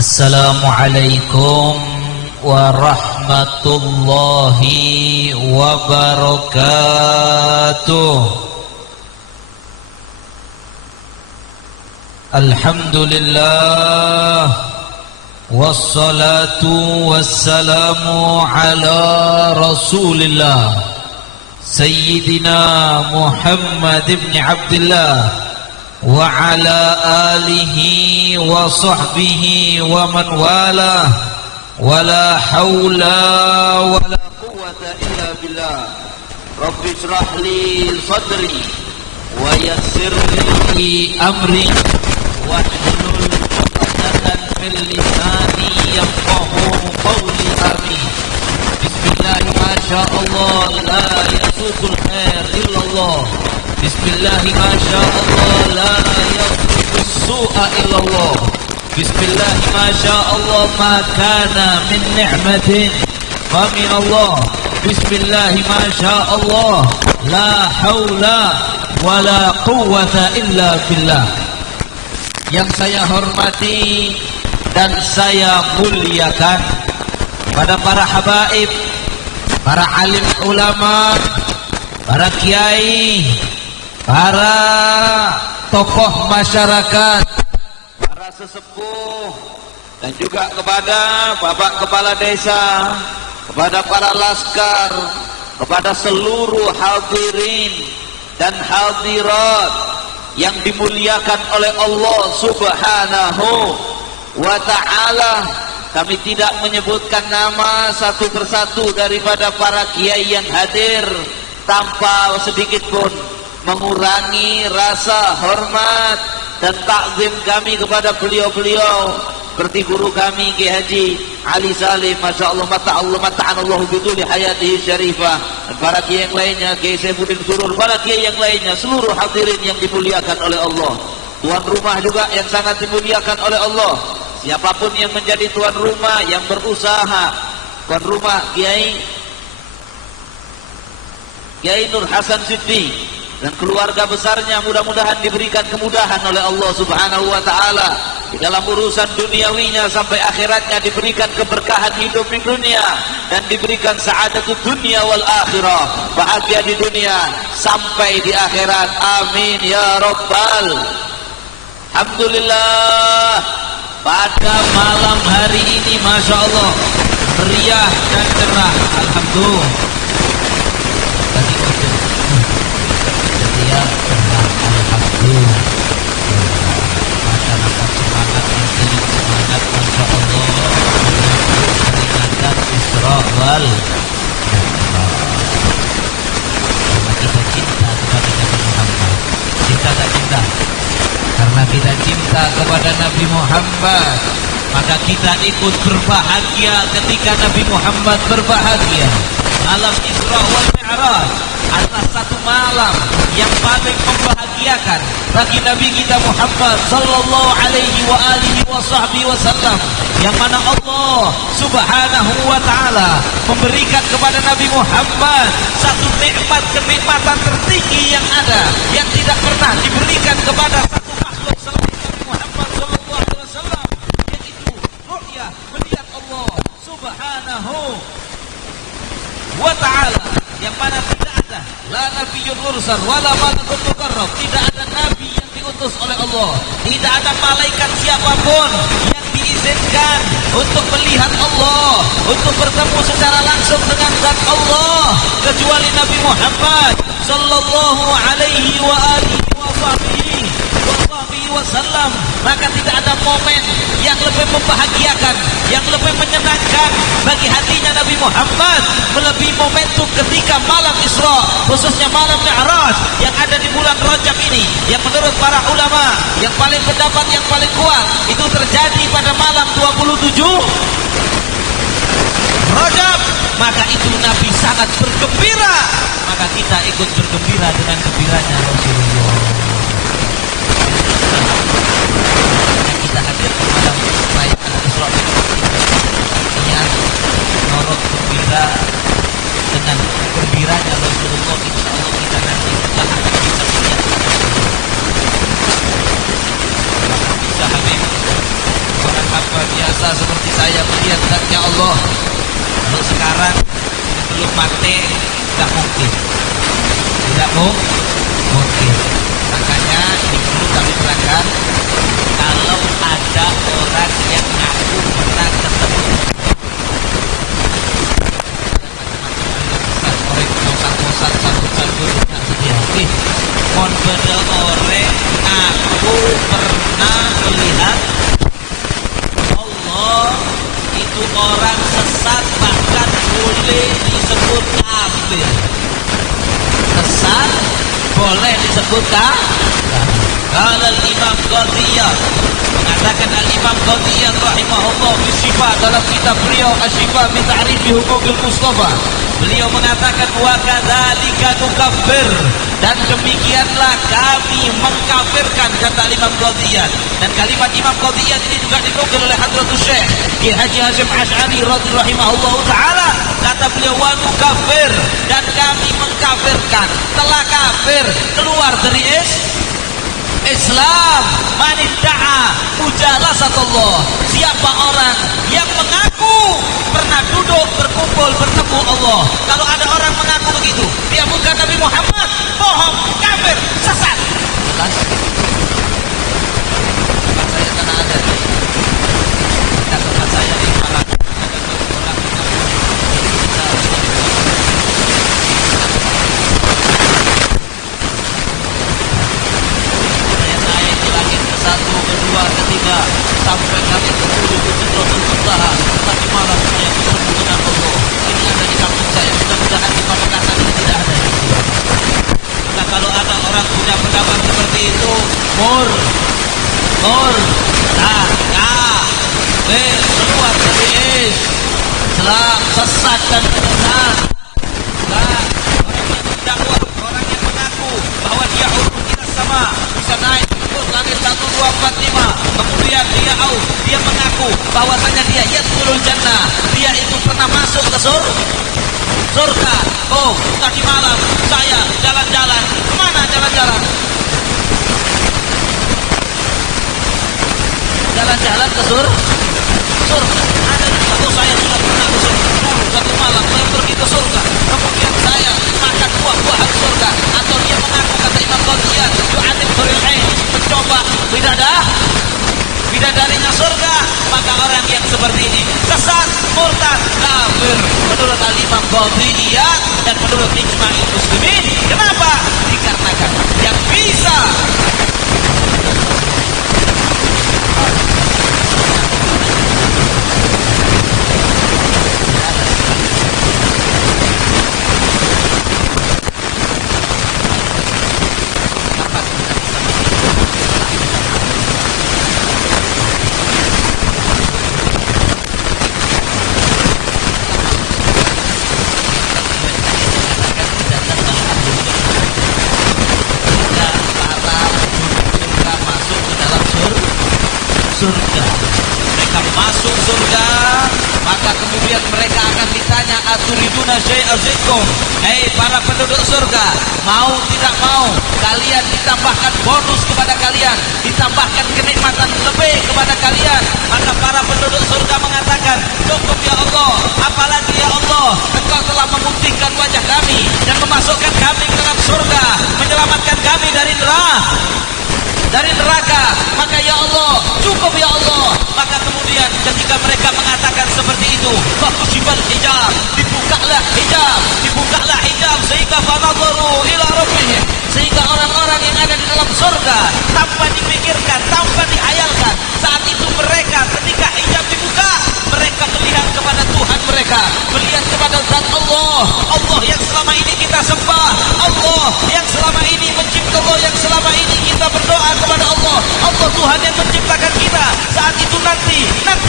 Assalamualaikum warahmatullahi wabarakatuh. Alhamdulillah wassalatu wassalamu ala Rasulillah Sayyidina Muhammad ibn Abdullah wa ala alihi wa sahbihi wa man walah wa la hawla wa la quwwata illa billah. Rabbi shrah li sadri wa yassir li amri wa hlul 'uqdatan min lisani yafqahu qawli. Amin. Bismillah, ma sha Allah, la yasuqul khair illa Allah. Bismillah, masya Allah, la yaghfiru su'a illallah. Bismillah, masya Allah, ma kana min ni'matin fa min Allah. Bismillah, masya Allah, la hawla wa la quwwata illa billah. Yang saya hormati dan saya muliakan pada para habaib, para alim ulama, para kiai, para tokoh masyarakat, para sesepuh, dan juga kepada Bapak Kepala Desa, kepada para laskar, kepada seluruh hadirin dan hadirat yang dimuliakan oleh Allah Subhanahu wa ta'ala. Kami tidak menyebutkan nama satu persatu daripada para kiai yang hadir tanpa sedikit pun mengurangi rasa hormat dan takzim kami kepada beliau-beliau seperti guru kami Kiai Haji Ali Salim, masya Allah, mata'anallahu biduli hayatihi syarifah, dan para kiai yang lainnya, Kiai Saifuddin Surur, para kiai yang lainnya, seluruh hadirin yang dimuliakan oleh Allah, tuan rumah juga yang sangat dimuliakan oleh Allah. Siapapun yang menjadi tuan rumah, yang berusaha, tuan rumah Kiai Nur Hasan Siddiq dan keluarga besarnya, mudah-mudahan diberikan kemudahan oleh Allah Subhanahu wa ta'ala di dalam urusan duniawinya sampai akhiratnya, diberikan keberkahan hidup di dunia dan diberikan sa'adatul dunia wal akhirah, bahagia di dunia sampai di akhirat. Amin ya rabbal. Alhamdulillah, pada malam hari ini masya Allah meriah dan cerah. Alhamdulillah. Alhamdulillah, masyarakat semangat, yang semangat, masya Allah, peringatan Isra wal karena kita cinta kepada Nabi Muhammad. Cinta tak cinta? Karena kita cinta kepada Nabi Muhammad, maka kita ikut berbahagia ketika Nabi Muhammad berbahagia. Malam Isra wal Mi'raj adalah satu malam yang paling membahagiakan bagi Nabi kita Muhammad sallallahu alaihi wa alihi wa sahbihi wasallam, yang mana Allah Subhanahu wa ta'ala memberikan kepada Nabi Muhammad satu nikmat, kenikmatan tertinggi yang ada, yang tidak pernah diberikan kepada satu makhluk selain Nabi Muhammad sallallahu alaihi wasallam, yaitu ru'yah, melihat Allah Subhanahu wa ta'ala, yang mana tidak ada la nabiyyun mursal wala malakun muqarrab, tidak ada nabi yang diutus oleh Allah, tidak ada malaikat siapapun yang diizinkan untuk melihat Allah, untuk bertemu secara langsung dengan zat Allah, kecuali Nabi Muhammad sallallahu alaihi wa alihi wa sahbihi wasallam. Maka tidak ada momen yang lebih membahagiakan, yang lebih menyenangkan bagi hatinya Nabi Muhammad melebihi momentum ketika malam Isra, khususnya malam Mi'raj yang ada di bulan Rajab ini, yang menurut para ulama yang paling pendapat yang paling kuat itu terjadi pada malam 27 Rajab. Maka itu Nabi sangat bergembira, maka kita ikut bergembira dengan gembiranya Rasulullah. Kita hadir ke malam perayaan Isra Mi'raj, norok gembira dengan gembiranya Rasulullah. Insya Allah kita nanti juga akan bisa melihat bisa Habib, seorang hamba biasa seperti saya melihat zatnya Allah. Kalau sekarang belum mati, tidak mungkin. Tidak mungkin. Makanya ini perlu kami terangkan, kalau ada orang yang ngaku pernah ketemu kosan sambut-sambut tidak sedih. Mon beda orang aku pernah melihat Allah, itu orang sesat, bahkan boleh disebut kafir. Sesat boleh disebut kafir. Kalau Imam Qadiyah mengatakan, Al-Imam Qadiyah rahimahullah fi Syifa, dalam kitab beliau Asy-Syifa min Ta'rifi Huquqil Mustafa, beliau mengatakan wa kadzalika nukaffir, dan demikianlah kami mengkafirkan, kata Imam Qadiyah. Dan kalimat Imam Qadiyah ini juga dinukil oleh Hadratus Syekh Ki Haji Hasyim Asy'ari radhiyallahu taala, kata beliau wa nukaffir, dan kami mengkafirkan, telah kafir, keluar dari Islam, manidda'a mujalasatullah, siapa orang yang mengaku pernah duduk, berkumpul, bertemu Allah. Kalau ada orang mengaku begitu, dia bukan Nabi Muhammad, bohong, kafir, sesat. Jelas? Saya tanah ada. Dan tempat saya di Malang. Satu, kedua, ketiga, sampai kami ke-10 ke Sidratul Muntaha. Tapi malam saya bertemu dengan Allah. Ini ada di kampung saya, mudah-mudahan di Pamekasan ini tidak ada di sini. Maka kalau ada orang punya pendapat seperti itu, keluar dari Islam, sesat dan sesat. Orang yang mendakwah, orang yang mengaku bahwa dia urut kita sama, bisa naik langit 1245, kemudian dia mengaku bahwasanya dia yadkhulul jannah, dia itu pernah masuk ke surga. Oh, tadi malam saya jalan-jalan. Kemana jalan-jalan? Jalan-jalan ke surga. Ada juga. Oh, saya sudah pernah ke surga. Satu malam saya pergi ke surga, kemudian saya makan buah-buahan surga. Atau dia mengaku, kata Imam Qadiyah, yu'alim huril ain, mencoba bidadarinya surga. Maka orang yang seperti ini sesat, murtad, kafir menurut Al-Imam Qadiyah dan menurut ijma'il muslimin. Kenapa? Dikarenakan yang bisa surga. Mereka masuk surga, maka kemudian mereka akan ditanya, aturiduna syai'azikum, hei para penduduk surga, mau tidak mau kalian ditambahkan bonus kepada kalian, ditambahkan kenikmatan lebih kepada kalian. Maka para penduduk surga mengatakan, cukup ya Allah, apalagi ya Allah, Engkau telah memutihkan wajah kami dan memasukkan kami ke dalam surga, menyelamatkan kami dari neraka. Maka ya Allah, cukup ya Allah. Maka kemudian ketika mereka mengatakan seperti itu, fakushifal hijab, dibukalah hijab sehingga fanadharu ila rabbihim, sehingga orang-orang yang ada di dalam surga tanpa dipikirkan, tanpa dihayalkan, saat itu mereka ketika hijab dibuka, mereka melihat kepada Tuhan mereka, melihat kepada zat Allah yang selama ini kita sembah, Allah yang selama ini mencipta, Allah yang selama ini kita berdoa kepada Allah Tuhan yang menciptakan kita. Saat itu nanti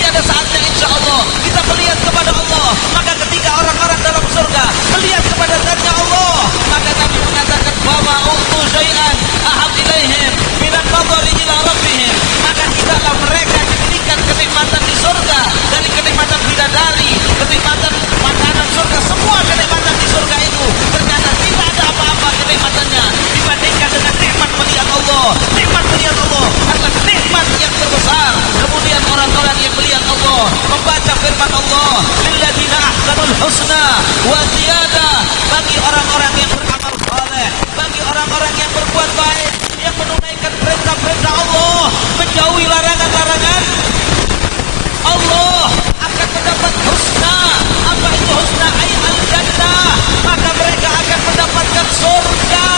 ada saatnya insya Allah kita melihat kepada Allah. Maka ketika orang-orang dalam surga melihat kepada zatnya Allah, maka Nabi mengatakan bahwa utu syai'an ahab ilaihim minan nadhari ila rabbihim, maka tidaklah mereka diberikan kenikmatan di surga dari kenikmatan bidadari, kenikmatan makanan surga, semua kenikmatan di surga itu ternyata tidak ada apa-apa kenikmatannya dibandingkan dengan nikmat melihat Allah. Nikmat melihat Allah adalah nikmat yang terbesar. Kemudian orang-orang yang melihat Allah ahsanul husna wa ziyadah. Bagi orang-orang yang beramal saleh, bagi orang-orang yang berbuat baik, yang menunaikan perintah-perintah Allah, menjauhi larangan-larangan Allah, akan mendapat husna. Apa itu husna? Ay al-jannah. Maka mereka akan mendapatkan surga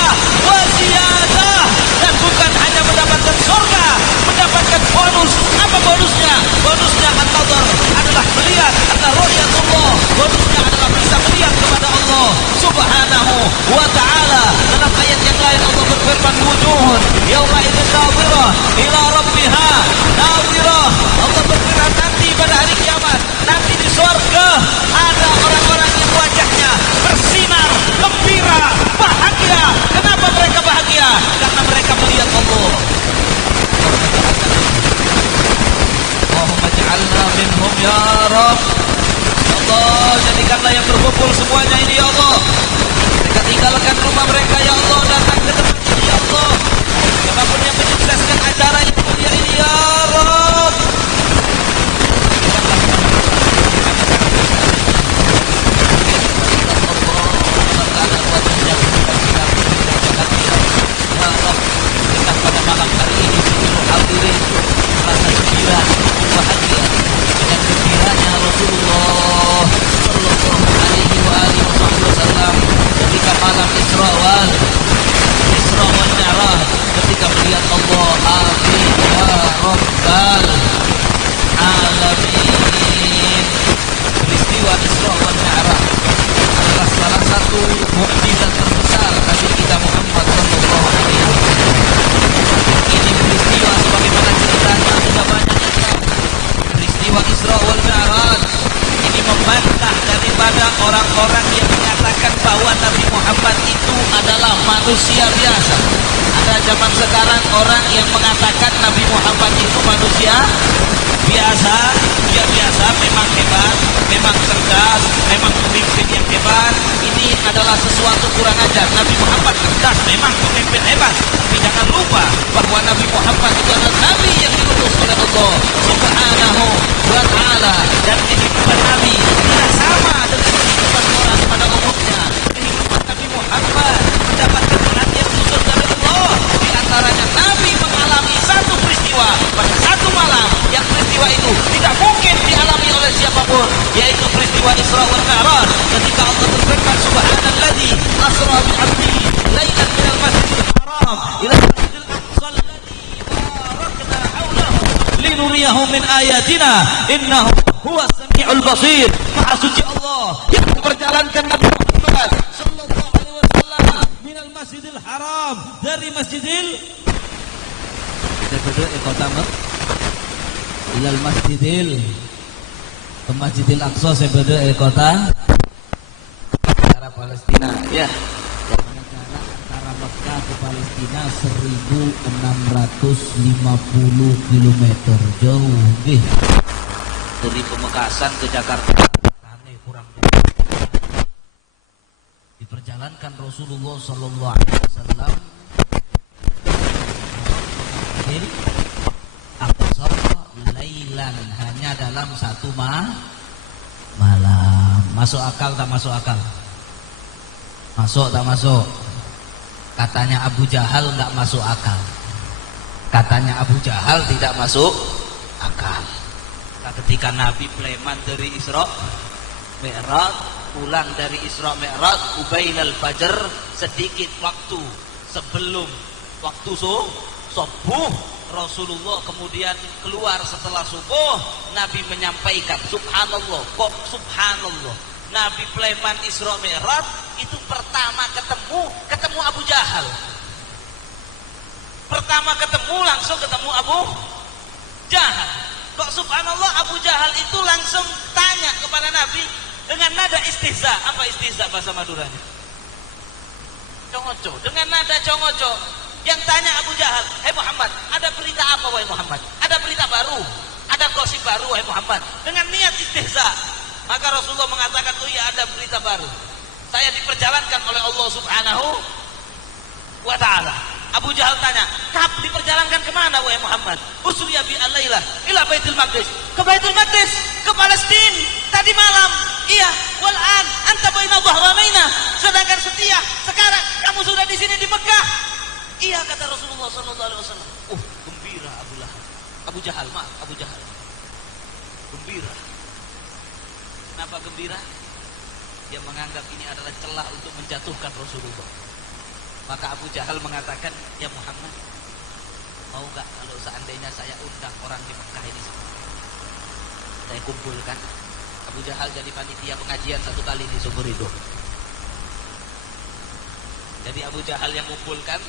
wa ziyadah. Dan bukan hanya mendapatkan surga, mendapatkan bonus. Apa bonusnya? Bonusnya an-nadhar, adalah melihat, adalah ru'yatullah. Bonusnya adalah bisa melihat kepada Allah Subhanahu wa ta'ala. Dalam ayat yang lain Allah berfirman, wujuhun yauma idzin nadhirah ila rabbiha nadhirah. Allah berfirman nanti pada hari kiamat, nanti di surga ada orang-orang yang wajahnya bersinar, gembira, bahagia. Kenapa mereka bahagia? Karena mereka melihat Allah. Allahumma ja'alna minhum ya Rabb. Allah, jadikanlah yang berkumpul semuanya ini ya Allah. Mereka tinggalkan rumah mereka ya Allah, datang ke tempat ini ya Allah. Siapapun yang menyukseskan acara yang mulia ini ya Rabb. Pada malam hari ini seluruh hadirin merasa gembira, bahagia dengan gembiranya Rasulullah Sallallahu Alaihi Wasallam ketika malam Isra wal Mi'raj, ketika melihat Allah. Amin ya Rabbal Alamin. Peristiwa Isra wal Mi'raj adalah salah satu mukjizat terbesar Nabi kita Muhammad Sallallahu Alaihi Wasallam. Ini peristiwa sebagaimana ceritanya sudah banyak kita. Peristiwa Isra wal Mi'raj ini membantah daripada orang-orang yang mengatakan bahwa Nabi Muhammad itu adalah manusia biasa. Ada zaman sekarang orang yang mengatakan Nabi Muhammad itu manusia biasa. Dia biasa, memang hebat, memang cerdas, memang pemimpin yang hebat. Ini adalah sesuatu kurang ajar. Nabi Muhammad cerdas, memang pemimpin hebat. Tapi jangan lupa bahwa Nabi Muhammad itu adalah Nabi yang diutus oleh Allah Subhanahu wa ta'ala. Dan kehidupan Nabi tidak sama dengan kehidupan orang pada umumnya. Kehidupan Nabi Muhammad mendapatkan perhatian khusus dari Allah. Di antaranya Nabi mengalami satu peristiwa pada satu malam, yang peristiwa itu tidak mungkin dialami oleh siapapun, yaitu peristiwa Isra wal Mi'raj. Ketika Allah berfirman, subhanalladzi asra bi 'abdihi lailan minal masjidil haram ila masjidil aqsa alladzi barakna hawlahu linuriyahu min ayatina innahu huwas samiul basir. Maha suci Allah yang memperjalankan Nabi Muhammad sallallahu alaihi wasallam minal masjidil haram, dari masjidil kota ilal masjidil ke Masjidil Aqsa sebeda kota antara Palestina ya. Jarak antara Mekah ke Palestina 1650 km jauh nggih. Dari Pemekasan ke Jakarta tane kurang diperjalankan Rasulullah sallallahu alaihi wasallam Aqsa lailan, hanya dalam satu malam. Masuk akal tak masuk akal? Masuk tak masuk? Katanya Abu Jahal enggak masuk akal. Katanya Abu Jahal tidak masuk akal. Nah, ketika Nabi Sulaiman dari Isra Mi'raj, pulang dari Isra Mi'raj ubailal fajr, sedikit waktu sebelum waktu subuh, Rasulullah kemudian keluar setelah subuh. Nabi menyampaikan, subhanallah, kok subhanallah, Nabi Sulaiman Isra Mi'raj itu pertama ketemu Abu Jahal. Pertama ketemu langsung ketemu Abu Jahal. Kok subhanallah, Abu Jahal itu langsung tanya kepada Nabi dengan nada istihza. Apa istihza bahasa Maduranya? Congoco, dengan nada congoco. Yang tanya Abu Jahal, "Hei Muhammad, ada berita apa wahai Muhammad? Ada berita baru, ada gosip baru wahai Muhammad?" Dengan niat istihza. Maka Rasulullah mengatakan, "Oh iya, ada berita baru. Saya diperjalankan oleh Allah Subhanahu wa ta'ala." Abu Jahal tanya, "Kamu diperjalankan kemana wahai Muhammad?" "Usriya bi al-lailah ila Baitul Maqdis." "Ke Baitul Maqdis, ke Palestina tadi malam." "Iya setia, wal'an anta baina dhahranaina, sedangkan setia sekarang kamu sudah di sini di Mekah. Iya, kata Rasulullah sallallahu alaihi wasallam. Gembira Abu Jahal, Abu Jahal. Gembira. Kenapa gembira? Dia menganggap ini adalah celah untuk menjatuhkan Rasulullah. Maka Abu Jahal mengatakan, ya Muhammad, mau gak kalau seandainya saya undang orang di Mekah ini semua, saya kumpulkan. Abu Jahal jadi panitia pengajian satu kali di seumur hidup. Jadi Abu Jahal yang mengumpulkan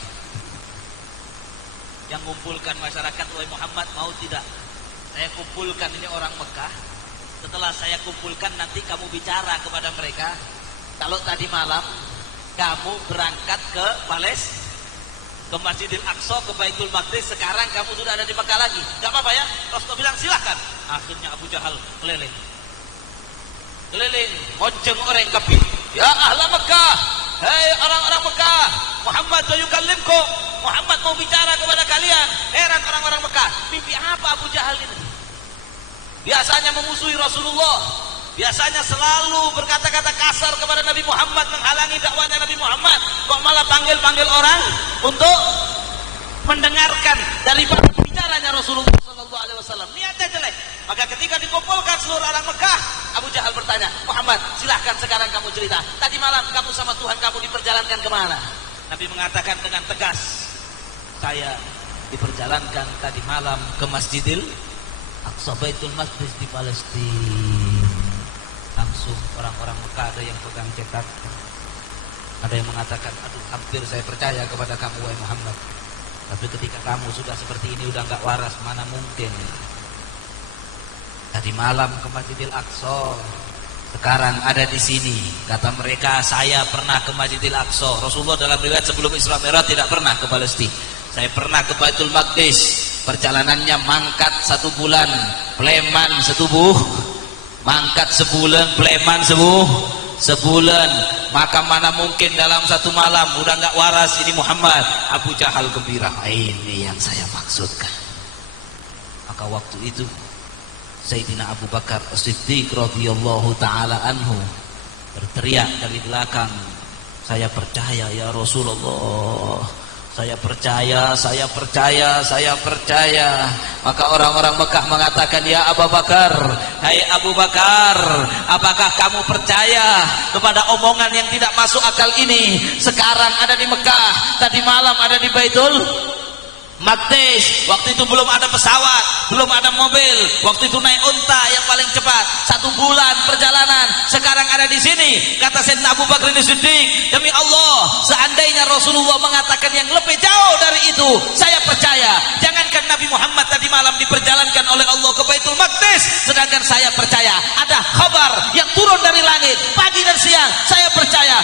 masyarakat. Wahai Muhammad, mau tidak saya kumpulkan ini orang Mekah. Setelah saya kumpulkan, nanti kamu bicara kepada mereka, kalau tadi malam kamu berangkat ke ke Masjidil Aqsa, ke Baitul Maqdis, sekarang kamu sudah ada di Mekah lagi, gak apa-apa ya. Rasulullah bilang silahkan. Akhirnya Abu Jahal keliling, monceng orang kafir. Ya ahla Mekah, hei orang-orang Mekah, Muhammad yukallimkum, Muhammad mau bicara kepada kalian. Heran orang-orang Mekah, mimpi apa Abu Jahal ini? Biasanya memusuhi Rasulullah, biasanya selalu berkata-kata kasar kepada Nabi Muhammad, menghalangi dakwahnya Nabi Muhammad. Kok malah panggil-panggil orang untuk mendengarkan dari bicaranya Rasulullah sallallahu alaihi wasallam. Niatnya jelek. Maka ketika dikumpulkan seluruh orang Mekah, Abu Jahal bertanya, Muhammad, silahkan sekarang kamu cerita. Tadi malam kamu sama Tuhan kamu diperjalankan kemana? Nabi mengatakan dengan tegas, saya diperjalankan tadi malam ke Masjidil Aqsa, Baitul Maqdis di Palestina. Langsung orang-orang Mekah ada yang pegang cetak, ada yang mengatakan, aduh hampir saya percaya kepada kamu wahai Muhammad, tapi ketika kamu sudah seperti ini udah nggak waras, mana mungkin. Tadi malam ke Masjidil Aqsa, sekarang ada di sini. Kata mereka, saya pernah ke Masjidil Aqsa. Rasulullah dalam riwayat sebelum Isra Mi'raj tidak pernah ke Palestina. Saya pernah ke Baitul Maqdis. Perjalanannya mangkat 1 bulan, Pleman setubuh. Mangkat sebulan, Pleman sebulan. Maka mana mungkin dalam 1 malam udah nggak waras ini Muhammad. Abu Jahal gembira, ini yang saya maksudkan. Maka waktu itu Sayyidina Abu Bakar As-Siddiq radhiyallahu taala anhu berteriak dari belakang, saya percaya ya Rasulullah, saya percaya. Maka orang-orang Mekah mengatakan, ya Abu Bakar, hai Abu Bakar, apakah kamu percaya kepada omongan yang tidak masuk akal ini? Sekarang ada di Mekah, tadi malam ada di Baitul Maqdis. Waktu itu belum ada pesawat, belum ada mobil. Waktu itu naik unta yang paling cepat, 1 bulan perjalanan. Sekarang ada di sini. Kata Sayyidina Abu Bakar As-Siddiq, demi Allah, seandainya Rasulullah mengatakan yang lebih jauh dari itu, saya percaya. Jangankan Nabi Muhammad tadi malam diperjalankan oleh Allah ke Baitul Maqdis, sedangkan saya percaya ada kabar yang turun dari langit pagi dan siang. Saya percaya.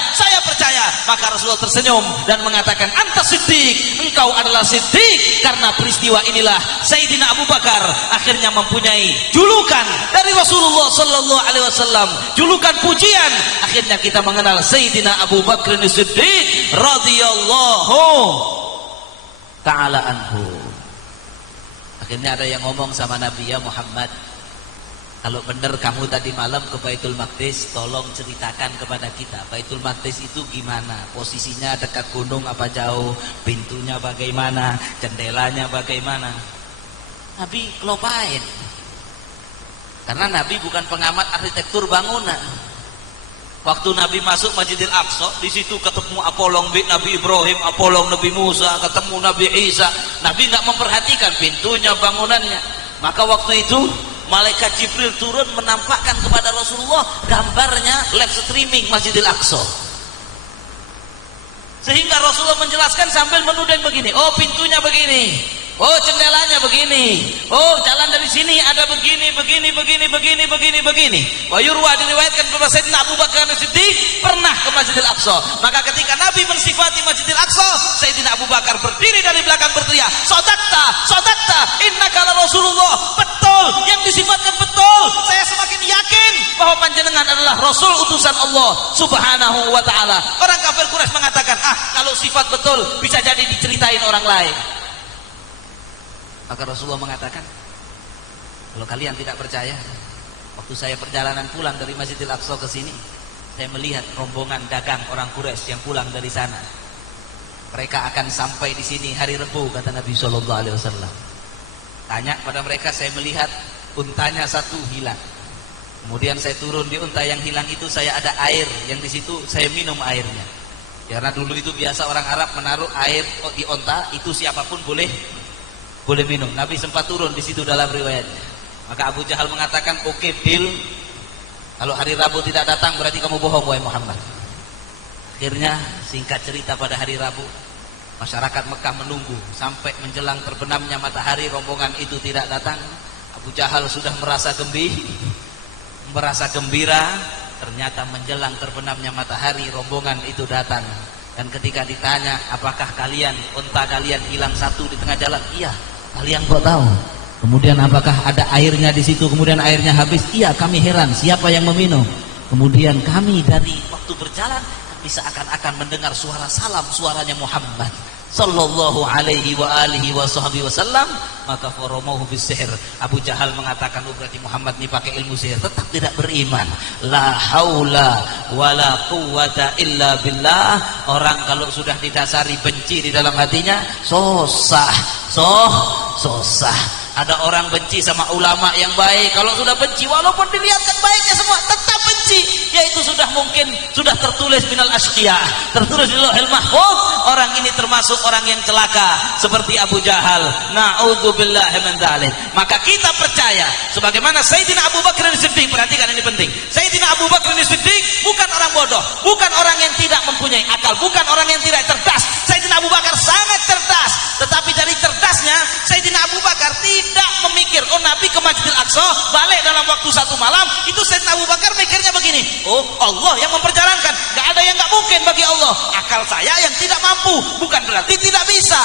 Maka Rasulullah tersenyum dan mengatakan, anta Siddiq, engkau adalah Siddiq. Karena peristiwa inilah Sayyidina Abu Bakar akhirnya mempunyai julukan dari Rasulullah sallallahu alaihi wasallam, julukan pujian. Akhirnya kita mengenal Sayyidina Abu Bakar As-Siddiq radhiyallahu taala anhu. Akhirnya ada yang ngomong sama Nabi, ya Muhammad, kalau benar kamu tadi malam ke Baitul Maqdis, tolong ceritakan kepada kita, Baitul Maqdis itu gimana? Posisinya dekat gunung apa jauh? Pintunya bagaimana? Jendelanya bagaimana? Nabi kelopain. Karena Nabi bukan pengamat arsitektur bangunan. Waktu Nabi masuk Masjidil Aqsa, di situ ketemu Apolong Nabi Ibrahim, Apolong Nabi Musa, ketemu Nabi Isa. Nabi nggak memperhatikan pintunya, bangunannya. Maka waktu itu Malaikat Jibril turun menampakkan kepada Rasulullah gambarnya live streaming Masjidil Aqsa. Sehingga Rasulullah menjelaskan sambil menuding begini, oh pintunya begini, oh jendelanya begini, oh jalan dari sini ada begini. Wa yurwa diriwayatkan bahwa Sayyidina Abu Bakar As-Siddiq pernah ke Masjidil Aqsa. Maka ketika Nabi mensifati Masjidil Aqsa, Sayyidina Abu Bakar berdiri dari belakang berteriak, sodakta, innaka la Rasulullah. Betul, yang disifatkan betul. Saya semakin yakin bahwa panjenengan adalah Rasul utusan Allah Subhanahu wa ta'ala. Orang kafir Quraisy mengatakan, kalau sifat betul bisa jadi diceritain orang lain. Maka Rasulullah mengatakan, kalau kalian tidak percaya, Waktu saya perjalanan pulang dari Masjidil Aqsa ke sini, saya melihat rombongan dagang orang Quraisy yang pulang dari sana. Mereka akan sampai di sini hari Rabu, kata Nabi Shallallahu Alaihi Wasallam. Tanya pada mereka, saya melihat untanya satu hilang. Kemudian saya turun di unta yang hilang itu, saya ada air yang di situ, saya minum airnya. Karena dulu itu biasa orang Arab menaruh air di unta, itu siapapun boleh minum. Nabi sempat turun di situ dalam riwayatnya. Maka Abu Jahal mengatakan, oke, deal. Kalau hari Rabu tidak datang berarti kamu bohong, wahai Muhammad. Akhirnya singkat cerita, pada hari Rabu masyarakat Mekah menunggu sampai menjelang terbenamnya matahari, rombongan itu tidak datang. Abu Jahal sudah merasa gembira. Ternyata menjelang terbenamnya matahari, rombongan itu datang. Dan ketika ditanya, apakah kalian, unta kalian hilang satu di tengah jalan? Iya. Kalian kok tahu? Kemudian apakah ada airnya di situ? Kemudian airnya habis? Iya. Kami heran, siapa yang meminum? Kemudian kami dari waktu berjalan, kami seakan-akan mendengar suara salam, suaranya Muhammad sallallahu alaihi wa alihi wa sahbihi wasallam. Maka faramuhu bisihir. Abu Jahal mengatakan, oh berarti Muhammad ini pakai ilmu sihir. Tetap tidak beriman. La haula wala quwwata illa billah. Orang kalau sudah didasari benci di dalam hatinya, susah. Ada orang benci sama ulama yang baik, kalau sudah benci walaupun dilihatkan baiknya semua tetap benci, yaitu sudah mungkin sudah tertulis minal asqiya, tertulis di Lauhul Mahfuz, orang ini termasuk orang yang celaka seperti Abu Jahal. Na'udzubillahi min dzalik. Maka kita percaya sebagaimana Sayyidina Abu Bakar As-Siddiq, perhatikan ini penting. Sayyidina Abu Bakar As-Siddiq bukan orang bodoh, bukan orang yang tidak mempunyai akal, bukan orang yang tidak cerdas. Sayyidina Abu Bakar sangat cerdas, tetapi dari cerdasnya Sayyidina Abu Bakar tidak memikir, oh Nabi ke Masjidil Aqsa balik dalam waktu satu malam. Itu Sayyidina Abu Bakar mikirnya begini, oh Allah yang memperjalankan, gak ada yang gak mungkin bagi Allah. Akal saya yang tidak mampu, bukan berarti tidak bisa.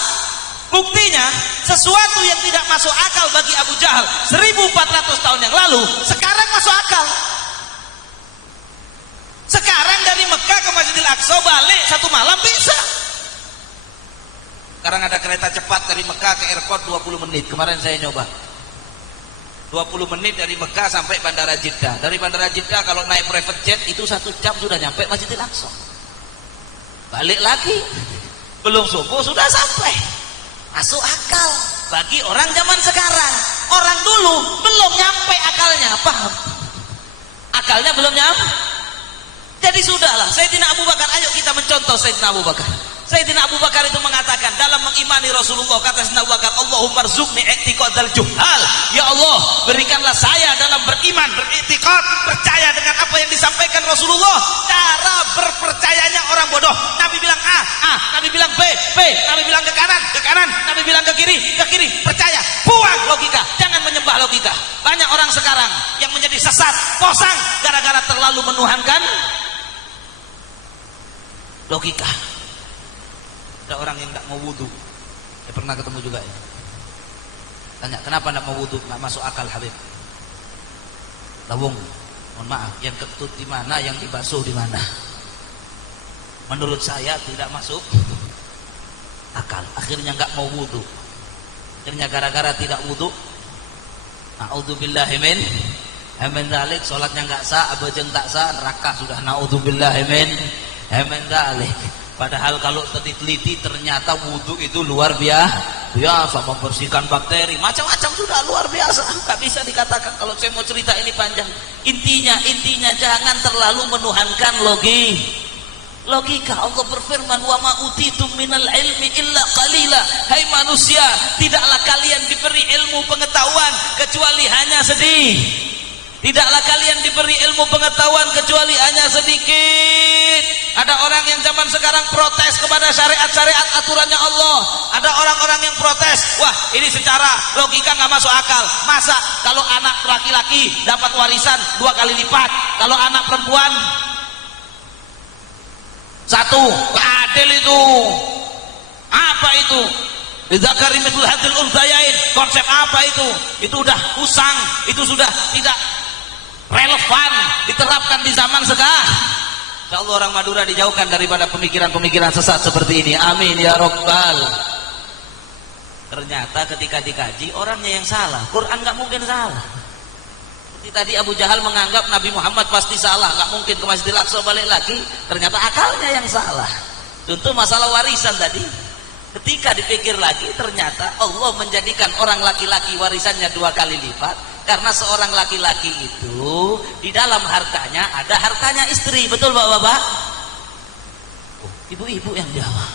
Buktinya sesuatu yang tidak masuk akal bagi Abu Jahal 1400 tahun yang lalu, sekarang masuk akal. Sekarang dari Mekah ke Masjidil Aqsa balik satu malam bisa. Sekarang ada kereta cepat dari Mekah ke airport 20 menit. Kemarin saya nyoba 20 menit dari Mekah sampai Bandara Jeddah. Dari Bandara Jeddah kalau naik private jet itu 1 jam sudah nyampe Masjidil Aqsa. Balik lagi belum subuh sudah sampai. Masuk akal bagi orang zaman sekarang. Orang dulu belum nyampe akalnya, paham? Akalnya belum nyampe. Jadi sudahlah, Sayyidina Abu Bakar, ayo kita mencontoh Sayyidina Abu Bakar. Sayyidina Abu Bakar itu mengatakan dalam mengimani Rasulullah, kata Sayyidina Abu Bakar, Allahumma rzuqni i'tiqadal juhal. Ya Allah, berikanlah saya dalam beriman, beriktikad, percaya dengan apa yang disampaikan Rasulullah, cara berpercayanya orang bodoh. Nabi bilang A, Nabi bilang B, Nabi bilang ke kanan, Nabi bilang ke kiri, percaya. Buang logika, jangan menyembah logika. Banyak orang sekarang yang menjadi sesat, posang gara-gara terlalu menuhankan logika. Ada orang yang tidak mau wudhu, saya pernah ketemu juga ya. Tanya, kenapa tidak mau wudhu? Tidak masuk akal Habib. Lawung, mohon maaf, yang ketut di mana, yang dibasuh di mana? Menurut saya tidak masuk akal. Akhirnya nggak mau wudhu. Akhirnya gara-gara tidak wudhu, na'udzubillahi min dzalik, sholatnya nggak sah, abajeng tak sah, neraka sudah, na'udzubillahi min dzalik. Padahal kalau diteliti ternyata wudhu itu luar biasa membersihkan bakteri, macam-macam sudah luar biasa. Gak bisa dikatakan, kalau saya mau cerita ini panjang. Intinya jangan terlalu menuhankan logika. Allah berfirman, wa ma utitum minal ilmi illa qalila. Hai manusia, tidaklah kalian diberi ilmu pengetahuan kecuali hanya sedikit. Tidaklah kalian diberi ilmu pengetahuan kecuali hanya sedikit. Ada orang yang zaman sekarang protes kepada syariat-syariat aturannya Allah. Ada orang-orang yang protes, wah ini secara logika nggak masuk akal. Masa kalau anak laki-laki dapat warisan 2 kali lipat, kalau anak perempuan 1, adil itu. Apa itu? Lidzakari mithlu hadzal unthayain. Konsep apa itu? Itu udah usang, itu sudah tidak relevan diterapkan di zaman sekarang. Insyaallah orang Madura dijauhkan daripada pemikiran-pemikiran sesat seperti ini. Amin ya Rabbal. Ternyata ketika dikaji orangnya yang salah. Quran nggak mungkin salah. Seperti tadi Abu Jahal menganggap Nabi Muhammad pasti salah, nggak mungkin ke Masjidil Aqsa balik lagi, ternyata akalnya yang salah. Contoh masalah warisan tadi, ketika dipikir lagi ternyata Allah menjadikan orang laki-laki warisannya 2 kali lipat, karena seorang laki-laki itu di dalam hartanya ada hartanya istri. Betul Bapak-bapak? Ibu-ibu yang jawab.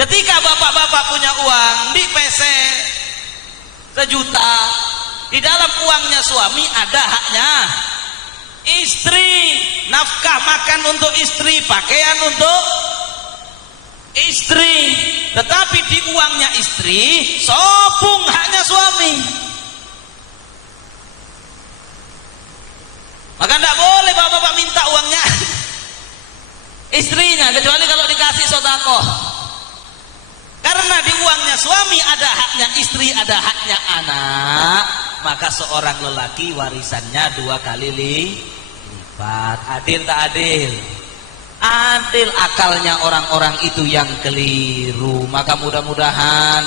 Ketika bapak-bapak punya uang di PC 1 juta, di dalam uangnya suami ada haknya istri, nafkah makan untuk istri, pakaian untuk istri. Tetapi di uangnya istri sopung haknya suami, maka tidak boleh bapak-bapak minta uangnya istrinya, kecuali kalau dikasih sedekah. Karena di uangnya suami ada haknya istri, ada haknya anak, maka seorang lelaki warisannya 2 kali lipat. Adil tak adil? Adil. Akalnya orang-orang itu yang keliru. Maka mudah-mudahan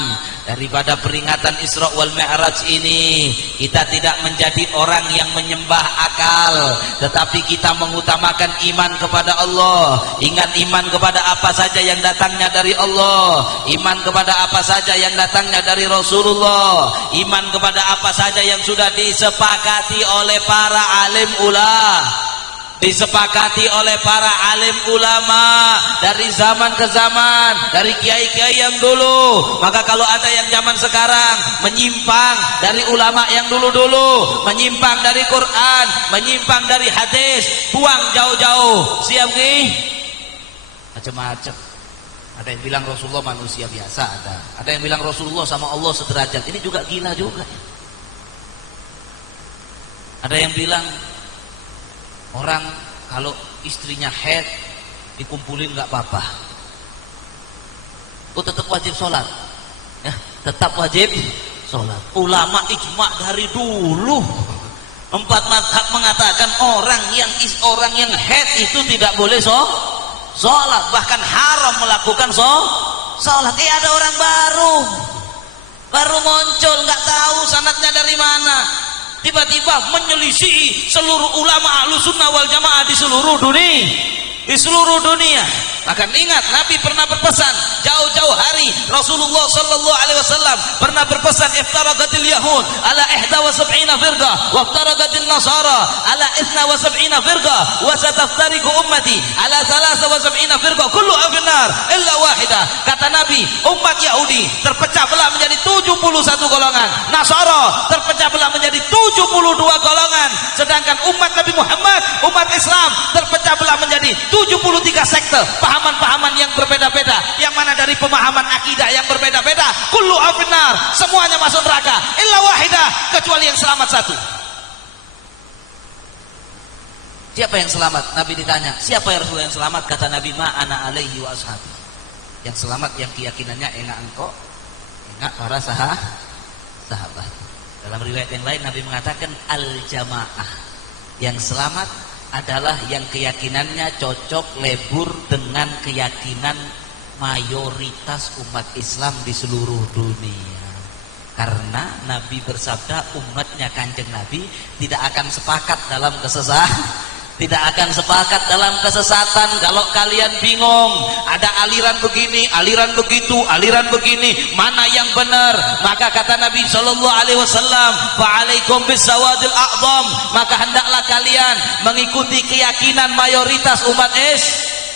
daripada peringatan Isra wal Mi'raj ini kita tidak menjadi orang yang menyembah akal, tetapi kita mengutamakan iman kepada Allah. Ingat, iman kepada apa saja yang datangnya dari Allah, iman kepada apa saja yang datangnya dari Rasulullah, iman kepada apa saja yang sudah disepakati oleh para alim ulama, disepakati oleh para alim ulama dari zaman ke zaman, dari kiai-kiai yang dulu. Maka kalau ada yang zaman sekarang menyimpang dari ulama yang dulu-dulu, menyimpang dari Quran, menyimpang dari hadis, buang jauh-jauh. Siap nih? Macam-macam. Ada yang bilang Rasulullah manusia biasa, ada yang bilang Rasulullah sama Allah sederajat. Ini juga gila juga. Ada yang bilang orang kalau istrinya haid dikumpulin nggak apa-apa, tetap wajib sholat, ya, tetap wajib sholat. Ulama ijma dari dulu, 4 mazhab mengatakan orang yang haid itu tidak boleh sholat, bahkan haram melakukan sholat. Ada orang baru muncul, nggak tahu sanadnya dari mana, tiba-tiba menyelisih seluruh ulama Ahlussunnah wal Jamaah di seluruh dunia. Akan ingat, Nabi pernah berpesan jauh-jauh hari. Rasulullah sallallahu alaihi wasallam pernah berpesan, iftaraqatil yahud ala 71 firqah wa iftaraqatil nasara ala 72 firqah wa sataftariqu ummati ala 73 firqah kulluha finnar illa wahidah. Kata Nabi, umat Yahudi terpecah belah menjadi 71 golongan, Nasara terpecah belah menjadi 72 golongan, sedangkan umat Nabi Muhammad, umat Islam terpecah belah menjadi 73 sekte, pahaman-pahaman yang berbeda-beda, yang mana dari pemahaman akidah yang berbeda-beda. Kullu afinnar, semuanya masuk neraka illa wahidah, kecuali yang selamat 1. Siapa yang selamat? Nabi ditanya, siapa yang Rasulullah yang selamat? Kata Nabi, ma ana alaihi wa ashabi. Yang selamat yang keyakinannya enggak engkau, enggak para sahabat. Dalam riwayat yang lain Nabi mengatakan al-jamaah. Yang selamat adalah yang keyakinannya cocok lebur dengan keyakinan mayoritas umat Islam di seluruh dunia. Karena Nabi bersabda, umatnya Kanjeng Nabi tidak akan sepakat dalam kesesatan. Kalau kalian bingung, ada aliran begini, aliran begitu, aliran begini, mana yang benar? Maka kata Nabi sallallahu alaihi wasallam, fa'alaikum bisawadil a'zam, maka hendaklah kalian mengikuti keyakinan mayoritas umat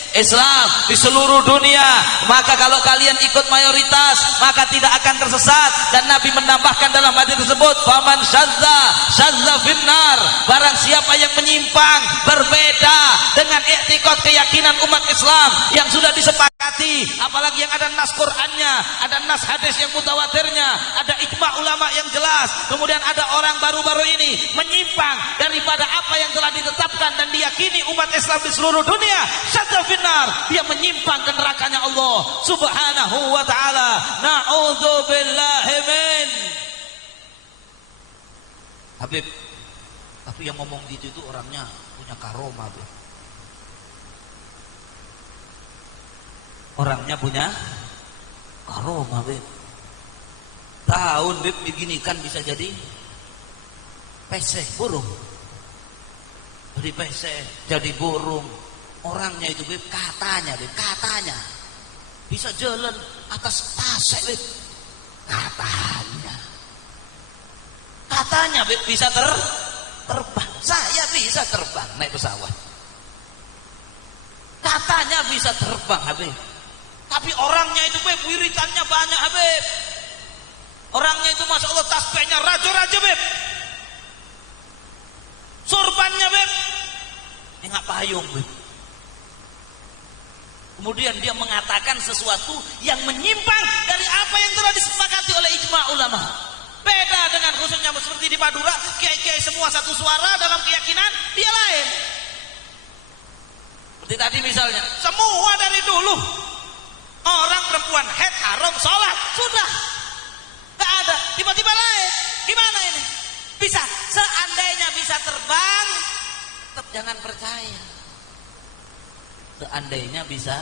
Islam di seluruh dunia. Maka kalau kalian ikut mayoritas, maka tidak akan tersesat. Dan Nabi menambahkan dalam hadis tersebut, faman syadza finnar, barang siapa yang menyimpang berbeda dengan i'tiqad keyakinan umat Islam yang sudah disepakati, apalagi yang ada nas Qur'annya, ada nas hadis yang mutawatirnya, ada ijma ulama yang jelas, kemudian ada orang baru-baru ini menyimpang daripada apa yang telah ditetapkan dan diyakini umat Islam di seluruh dunia, syadza finnar, dia menyimpang ke nerakanya Allah subhanahu wa ta'ala. Na'udzubillahi min. Habib, tapi yang ngomong gitu itu orangnya punya karomah, Habib. Orangnya punya karomah, Habib. Tahun Habib begini kan bisa jadi pesek burung. Jadi pesek, jadi burung. Orangnya itu Beb, katanya bisa jalan atas pasek Beb. Katanya Beb bisa terbang. Saya bisa terbang naik pesawat. Katanya bisa terbang Habib. Tapi orangnya itu Beb, wiritannya banyak Habib. Orangnya itu Masya Allah tasbihnya raja-raja Beb. Sorbannya Beb, nggak payung Beb. Kemudian dia mengatakan sesuatu yang menyimpang dari apa yang telah disepakati oleh ijma ulama. Beda dengan khususnya seperti di Madura, kiai-kiai semua satu suara dalam keyakinan, dia lain. Seperti tadi misalnya, semua dari dulu orang perempuan haid haram sholat, sudah nggak ada, tiba-tiba lain. Gimana ini? Bisa, seandainya bisa terbang, tetap jangan percaya. Seandainya bisa,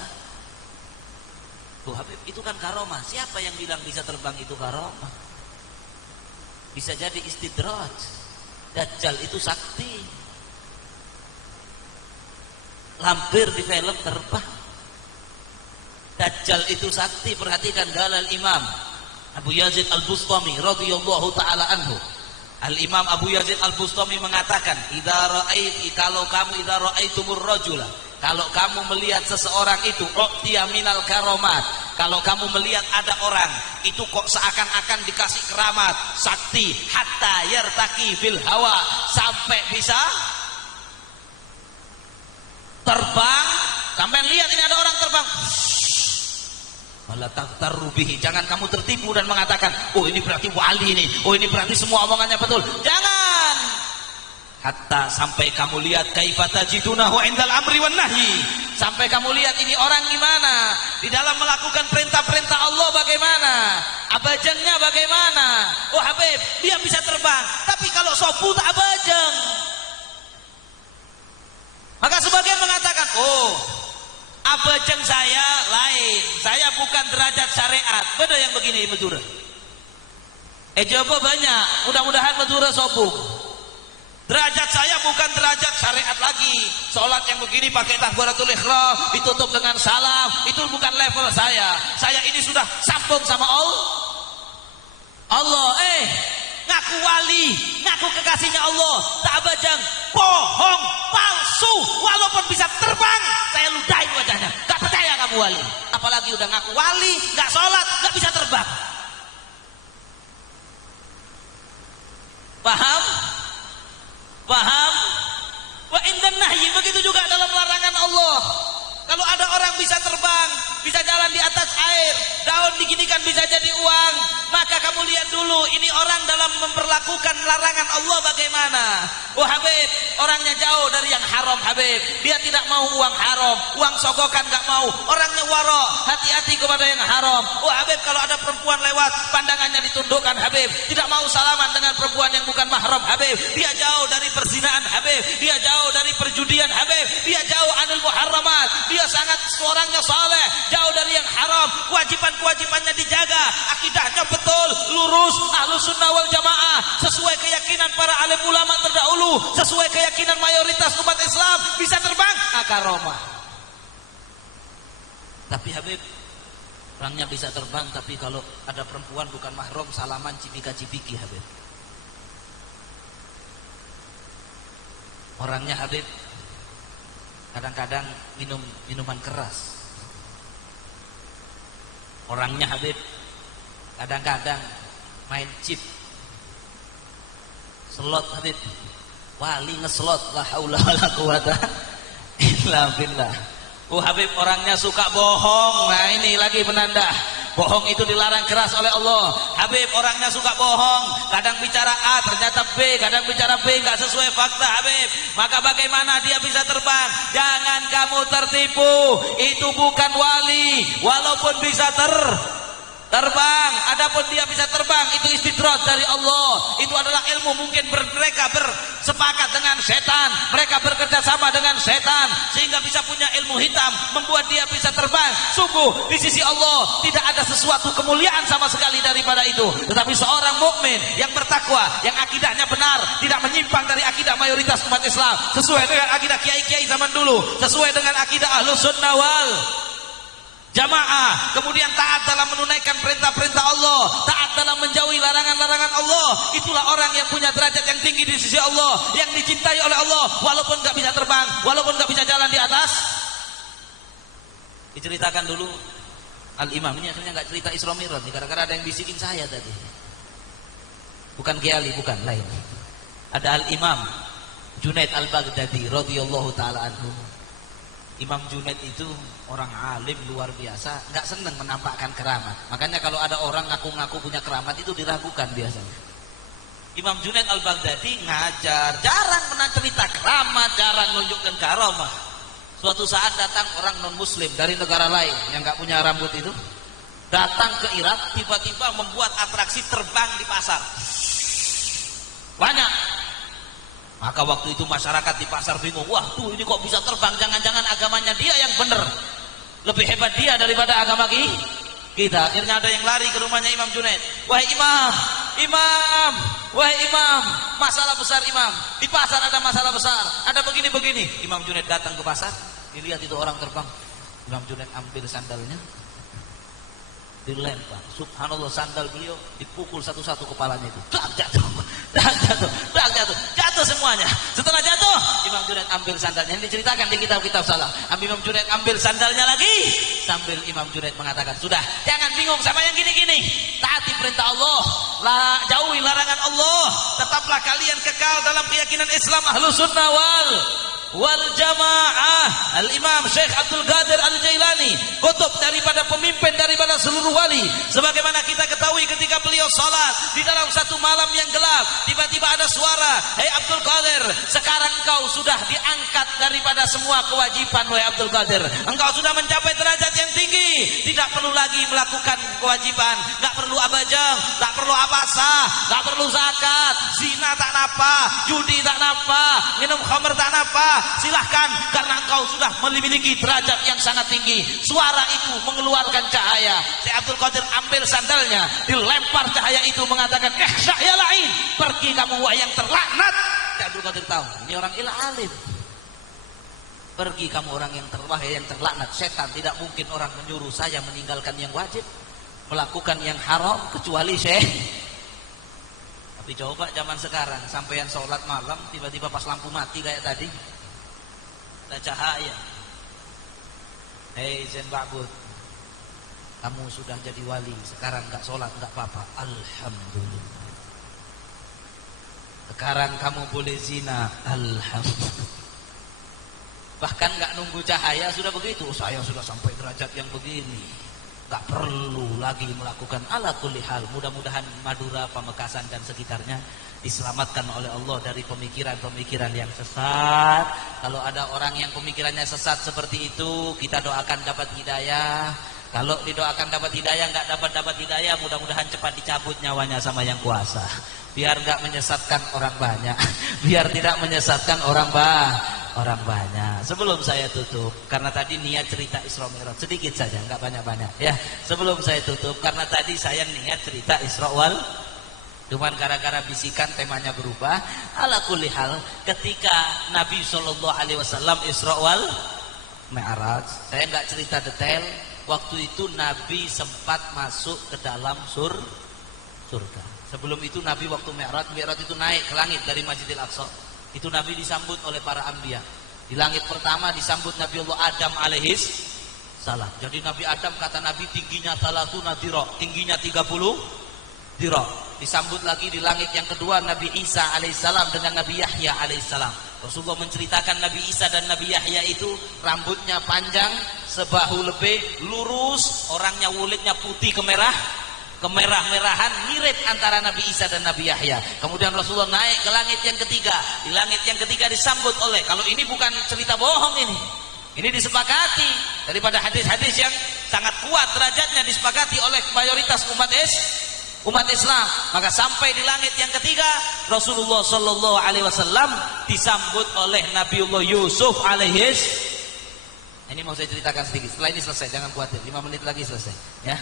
tuh Habib itu kan karomah. Siapa yang bilang bisa terbang itu karomah? Bisa jadi istidraj. Dajjal itu sakti. Lampir di film terbang. Dajjal itu sakti. Perhatikan dalil Imam Abu Yazid Al-Bustami radhiyallahu taala anhu. Al-Imam Abu Yazid Al-Bustami mengatakan, kalau kamu idza ra'aitumur rajula, kalau kamu melihat seseorang itu u'tiya minal karomat, kalau kamu melihat ada orang itu kok seakan-akan dikasih keramat, sakti, hatta yartaki fil hawa, sampai bisa terbang. Sampai lihat ini ada orang terbang, malah taghtarru bihi, jangan kamu tertipu dan mengatakan, oh ini berarti wali nih, oh ini berarti semua omongannya betul. Jangan. Hatta sampai kamu lihat kaifa tajidunahu indal amri wan nahyi, sampai kamu lihat ini orang gimana di dalam melakukan perintah-perintah Allah, bagaimana abajangnya, bagaimana. Oh Habib, dia bisa terbang, tapi kalau sopu tak abajang. Maka sebagian mengatakan, oh abajang saya lain, saya bukan derajat syariat. Beda yang begini Madura. Coba banyak, mudah-mudahan Madura sopu. Derajat saya bukan derajat syariat lagi. Sholat yang begini pakai takbiratul ihram, ditutup dengan salam, itu bukan level saya. Saya ini sudah sambung sama Allah. Ngaku wali, ngaku kekasihnya Allah, tak bajang, bohong, palsu. Walaupun bisa terbang, saya ludahin wajahnya. Gak percaya kamu wali. Apalagi udah ngaku wali, gak sholat, gak bisa terbang. Paham? Paham? Wa indan nahyi, begitu juga dalam larangan Allah. Kalau ada orang bisa terbang, bisa jalan di atas air, daun diginikan bisa jadi uang, maka kamu lihat dulu ini orang dalam memperlakukan larangan Allah bagaimana. Oh Habib, orangnya jauh dari yang haram Habib, dia tidak mau uang haram, uang sogokan gak mau, orangnya waro, hati-hati kepada yang haram. Oh Habib, kalau ada perempuan lewat, pandangannya ditundukkan Habib, tidak mau salaman dengan perempuan yang bukan mahram Habib, dia jauh dari perzinaan Habib, dia jauh dari perjudian Habib, dia jauh anil muharramat, dia sangat orangnya saleh, jauh dari yang haram, kewajiban-kewajibannya dijaga, akidahnya betul, lurus, ahlus sunnah wal jamaah, sesuai keyakinan para alim ulama terdahulu, sesuai keyakinan mayoritas umat Islam, bisa terbang, karomah. Tapi Habib, orangnya bisa terbang, tapi kalau ada perempuan bukan mahram, salaman cipika-cipiki Habib. Orangnya Habib kadang-kadang minum minuman keras. Orangnya Habib kadang-kadang main chip, slot Habib, wali ngeslot, la haula wala quwata illa billah. Oh Habib, orangnya suka bohong. Nah ini lagi penanda bohong itu dilarang keras oleh Allah. Habib, orangnya suka bohong, kadang bicara A ternyata B, kadang bicara B nggak sesuai fakta Habib. Maka bagaimana dia bisa terbang? Jangan kamu tertipu, itu bukan wali. Walaupun bisa terbang, adapun dia bisa terbang, itu istidraj dari Allah. Itu adalah ilmu, mungkin mereka bersepakat dengan setan, mereka bekerja sama dengan setan, sehingga tidak bisa punya ilmu hitam membuat dia bisa terbang. Sungguh di sisi Allah tidak ada sesuatu kemuliaan sama sekali daripada itu. Tetapi seorang mukmin yang bertakwa, yang akidahnya benar, tidak menyimpang dari akidah mayoritas umat Islam, sesuai dengan akidah kiai-kiai zaman dulu, sesuai dengan akidah Ahlus Sunnah wal Jamaah, kemudian taat dalam menunaikan perintah-perintah Allah, taat dalam menjauhi larangan-larangan Allah. Itulah orang yang punya derajat yang tinggi di sisi Allah, yang dicintai oleh Allah, walaupun gak bisa terbang, walaupun gak bisa jalan di atas. Diceritakan dulu Al-Imam, ini akhirnya gak cerita Isra Mi'raj nih, gara-gara ada yang bisikin saya tadi. Bukan Kiai Ali, bukan, lain. Ada Al-Imam Junaid Al-Baghdadi radhiyallahu taala anhu. Imam Junaid itu orang alim luar biasa, nggak seneng menampakkan keramat. Makanya kalau ada orang ngaku-ngaku punya keramat itu diragukan biasanya. Imam Junaid Al-Baghdadi ngajar, jarang pernah cerita keramat, jarang menunjukkan karamah. Suatu saat datang orang non-muslim dari negara lain yang nggak punya rambut itu, datang ke Irak, tiba-tiba membuat atraksi terbang di pasar. Banyak. Maka waktu itu masyarakat di pasar bingung, wah tuh ini kok bisa terbang, jangan-jangan agamanya dia yang benar, lebih hebat dia daripada agama kita. Akhirnya ada yang lari ke rumahnya Imam Junaid. Wahai imam, wahai imam, masalah besar imam, di pasar ada masalah besar, ada begini-begini. Imam Junaid datang ke pasar, dilihat itu orang terbang. Imam Junaid ambil sandalnya, dilempar. Subhanallah, sandal beliau dipukul satu-satu kepalanya itu. Jatuh semuanya. Setelah jatuh, Imam Junaid ambil sandalnya. Ini diceritakan di kitab-kitab salah. Imam Junaid ambil sandalnya lagi, sambil Imam Junaid mengatakan, sudah, jangan bingung sama yang gini-gini. Taati perintah Allah, jauhi larangan Allah. Tetaplah kalian kekal dalam keyakinan Islam Ahlus Sunnah wal Jamaah. Al-Imam Syekh Abdul Qadir Al-Jailani, kutub daripada pemimpin daripada seluruh wali. Sebagaimana kita ketahui ketika beliau salat di dalam satu malam yang gelap, tiba-tiba ada suara, "Hei Abdul Qadir, sekarang engkau sudah diangkat daripada semua kewajiban, wahai Abdul Qadir. Engkau sudah mencapai derajat yang tinggi, tidak perlu lagi melakukan kewajiban, enggak perlu abajang, enggak perlu abasa, enggak perlu zakat, zina tak napa, judi tak napa, minum khamr tak napa. Silahkan, karena engkau sudah memiliki derajat yang sangat tinggi." Suara itu mengeluarkan cahaya. Syekh Abdul Qadir ambil sandalnya, dilempar cahaya itu, mengatakan, "Ikhsha ya la'in, pergi kamu wahai yang terlaknat." Syekh Abdul Qadir tahu, ini orang alim. Pergi kamu orang yang yang terlaknat. Setan tidak mungkin orang menyuruh saya meninggalkan yang wajib, melakukan yang haram, kecuali Syekh. Tapi coba zaman sekarang, sampeyan sholat malam, tiba-tiba pas lampu mati kayak tadi, ada cahaya. Hei Zain Ba'bud, kamu sudah jadi wali, sekarang enggak sholat enggak apa-apa, alhamdulillah. Sekarang kamu boleh zina, alhamdulillah. Bahkan enggak nunggu cahaya sudah begitu, saya sudah sampai derajat yang begini, enggak perlu lagi melakukan. Ala kulli hal, mudah-mudahan Madura, Pamekasan dan sekitarnya diselamatkan oleh Allah dari pemikiran-pemikiran yang sesat. Kalau ada orang yang pemikirannya sesat seperti itu, kita doakan dapat hidayah. Kalau didoakan dapat hidayah, nggak dapat hidayah, mudah-mudahan cepat dicabut nyawanya sama yang kuasa, biar nggak menyesatkan orang banyak, biar tidak menyesatkan orang banyak. Sebelum saya tutup, karena tadi niat cerita Isra Mi'raj sedikit saja, nggak banyak-banyak ya. Sebelum saya tutup, karena tadi saya niat cerita Isra wal, cuman gara-gara bisikan temanya berubah. Ala kulli hal, ketika Nabi SAW Isra wal Mi'raj, saya nggak cerita detail. Waktu itu Nabi sempat masuk ke dalam surga. Sebelum itu Nabi waktu Mi'raj itu naik ke langit dari Masjidil Aqsa. Itu Nabi disambut oleh para anbiya. Di langit pertama disambut Nabi Allah Adam alaihis salam. Jadi Nabi Adam, kata Nabi, tingginya 30 dira, tingginya 30 dira. Disambut lagi di langit yang kedua Nabi Isa alaihissalam dengan Nabi Yahya alaihissalam. Rasulullah menceritakan Nabi Isa dan Nabi Yahya itu rambutnya panjang sebahu lebih, lurus, orangnya kulitnya putih kemerah-merahan, mirip antara Nabi Isa dan Nabi Yahya. Kemudian Rasulullah naik ke langit yang ketiga. Di langit yang ketiga disambut oleh, kalau ini bukan cerita bohong, ini disepakati daripada hadis-hadis yang sangat kuat derajatnya, disepakati oleh mayoritas umat Islam. Maka sampai di langit yang ketiga, Rasulullah SAW disambut oleh Nabiullah Yusuf alaihis Ini mau saya ceritakan sedikit. Setelah ini selesai, jangan khawatir. 5 menit lagi selesai. Ya.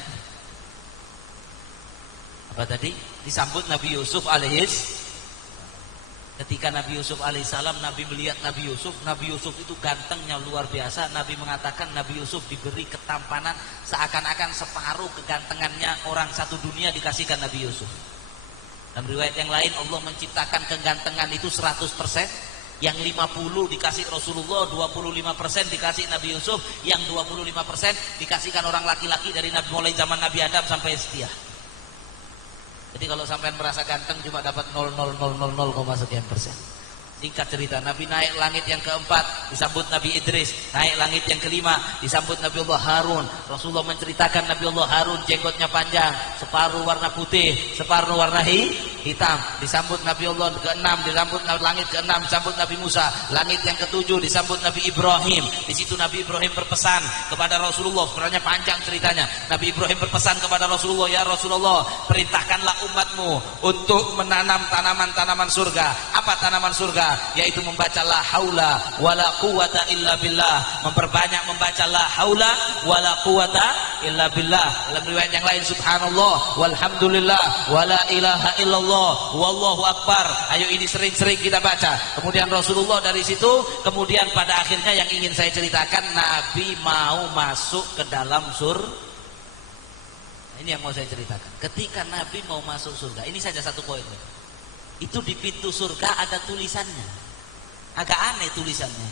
Apa tadi? Disambut Nabi Yusuf alaihis. Ketika Nabi Yusuf alaihissalam, Nabi melihat Nabi Yusuf itu gantengnya luar biasa. Nabi mengatakan Nabi Yusuf diberi ketampanan seakan-akan separuh kegantengannya orang satu dunia dikasihkan Nabi Yusuf. Dalam riwayat yang lain Allah menciptakan kegantengan itu 100%, yang 50 dikasih Rasulullah, 25% dikasih Nabi Yusuf, yang 25% dikasihkan orang laki-laki dari Nabi mulai zaman Nabi Adam sampai setia. Jadi kalau sampai merasa ganteng cuma dapat 0,000,000% Singkat cerita, Nabi naik langit yang keempat, disambut Nabi Idris. Naik langit yang kelima, disambut Nabi Allah Harun. Rasulullah menceritakan Nabi Allah Harun jenggotnya panjang, separuh warna putih, separuh warna hitam. Disambut Nabi Allah keenam, disambut langit keenam, disambut Nabi Musa. Langit yang ketujuh, disambut Nabi Ibrahim. Di situ Nabi Ibrahim berpesan kepada Rasulullah. Sebenarnya panjang ceritanya. Nabi Ibrahim berpesan kepada Rasulullah, ya Rasulullah, perintahkanlah umatmu untuk menanam tanaman-tanaman surga. Apa tanaman surga? Yaitu membaca la haula wala quwata illa billah. Memperbanyak membaca la haula wala quwata illa billah. Dalam riwayat yang lain, subhanallah walhamdulillah wala ilaha illallah wallahu akbar. Ayo ini sering-sering kita baca. Kemudian Rasulullah dari situ, kemudian pada akhirnya yang ingin saya ceritakan, Nabi mau masuk ke dalam surga. Ini yang mau saya ceritakan. Ketika Nabi mau masuk surga, ini saja satu poin. Itu di pintu surga ada tulisannya. Agak aneh tulisannya.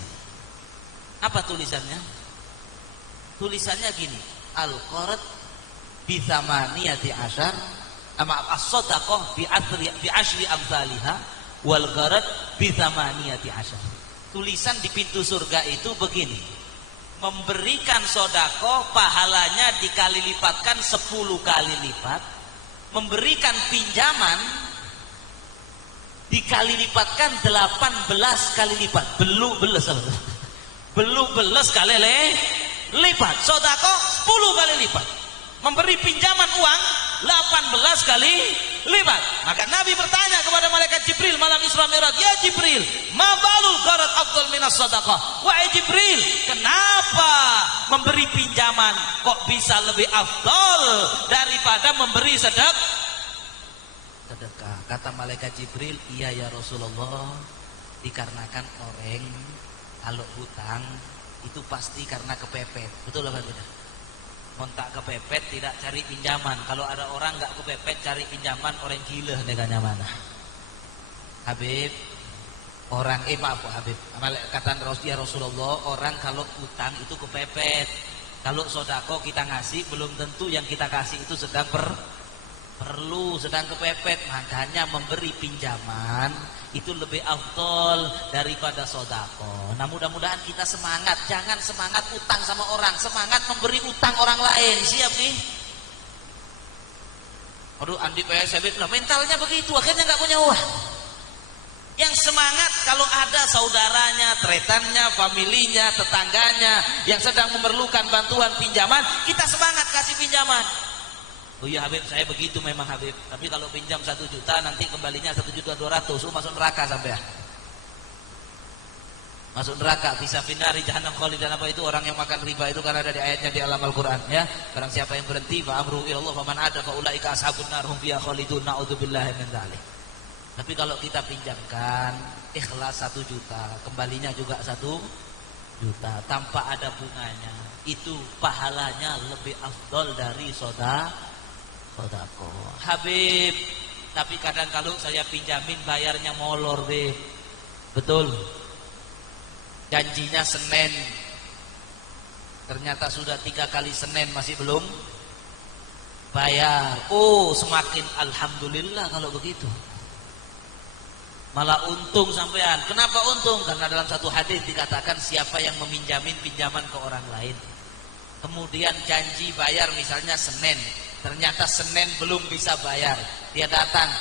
Apa tulisannya? Tulisannya gini, Al-Qard bi thamaniyati asyar, as-sadaqah bi asyri amsalihah wal gharad bi thamaniyati asyar. Tulisan di pintu surga itu begini: memberikan sedekah pahalanya dikali lipatkan 10 kali lipat, memberikan pinjaman dikali lipatkan 18 kali lipat. Belum belas kali lipat. Sedekah 10 kali lipat. Memberi pinjaman uang 18 kali lipat. Maka Nabi bertanya kepada malaikat Jibril malam Isra Mi'raj, ya Jibril, ma balul gharad afdal minas sedekah? Wahai Jibril, kenapa memberi pinjaman kok bisa lebih afdal daripada memberi sedekah? Kata malaikat Jibril, iya ya Rasulullah, dikarenakan orang kalau hutang itu pasti karena kepepet. Betul apa tidak? Montak kepepet tidak cari pinjaman. Kalau ada orang nggak kepepet cari pinjaman, orang gila neganya mana? Habib, orang maaf Habib, kata ya Rasulullah, orang kalau hutang itu kepepet. Kalau sodako kita ngasih, belum tentu yang kita kasih itu sedang perlu, sedang kepepet. Makanya memberi pinjaman itu lebih afdol daripada sodako. Nah mudah-mudahan kita semangat, jangan semangat utang sama orang, semangat memberi utang orang lain. Siap nih? Aduh Andi PSB, nah mentalnya begitu, akhirnya nggak punya uang. Yang semangat kalau ada saudaranya, tretannya, familinya, tetangganya yang sedang memerlukan bantuan pinjaman, kita semangat kasih pinjaman. Oh iya Habib, saya begitu memang Habib. Tapi kalau pinjam 1 juta nanti kembalinya 1.200.000. Masuk neraka sampai. Masuk neraka, bisa finari jahannam khalidan. Apa itu orang yang makan riba itu, karena ada di ayatnya di alam Al-Qur'an ya. Barang siapa yang berhenti fa amruhu ila Allah faman ada fa ulaika ashabun nar hum fiha khalidun na'udzubillahi min dzalik. Tapi kalau kita pinjamkan ikhlas 1 juta, kembalinya juga 1 juta tanpa ada bunganya, itu pahalanya lebih afdol dari sedekah. Habib, tapi kadang kalau saya pinjamin bayarnya molor deh. Betul. Janjinya Senin, ternyata sudah 3 kali Senin masih belum bayar. Oh, semakin alhamdulillah kalau begitu. Malah untung sampean. Kenapa untung? Karena dalam satu hadis dikatakan siapa yang meminjamin pinjaman ke orang lain, kemudian janji bayar misalnya Senin, ternyata Senin belum bisa bayar, dia datang,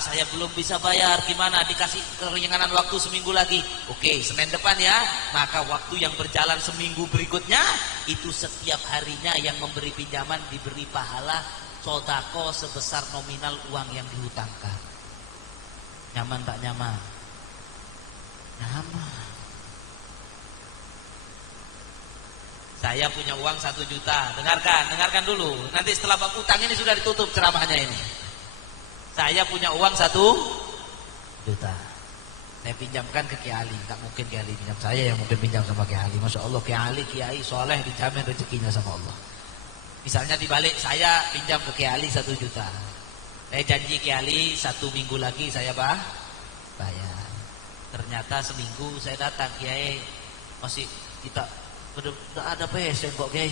saya belum bisa bayar, gimana? Dikasih keringanan waktu seminggu lagi. Oke, Senin depan ya. Maka waktu yang berjalan seminggu berikutnya, itu setiap harinya yang memberi pinjaman diberi pahala sodako sebesar nominal uang yang dihutangkan. Nyaman tak nyaman? Nyaman. Saya punya uang 1 juta. Dengarkan dulu. Nanti setelah bab utang ini sudah ditutup ceramahnya ini. Saya punya uang 1 juta. Saya pinjamkan ke Kiai Ali. Gak mungkin Kiai Ali pinjam saya, yang mungkin pinjam sama Kiai Ali. Masya Allah, Kiai Ali, Kiai soleh, dijamin rezekinya sama Allah. Misalnya dibalik, saya pinjam ke Kiai Ali 1 juta. Saya janji Kiai Ali 1 minggu lagi saya bayar. Ternyata seminggu saya datang, Kiai masih kita udah ada pesen kok Kiai.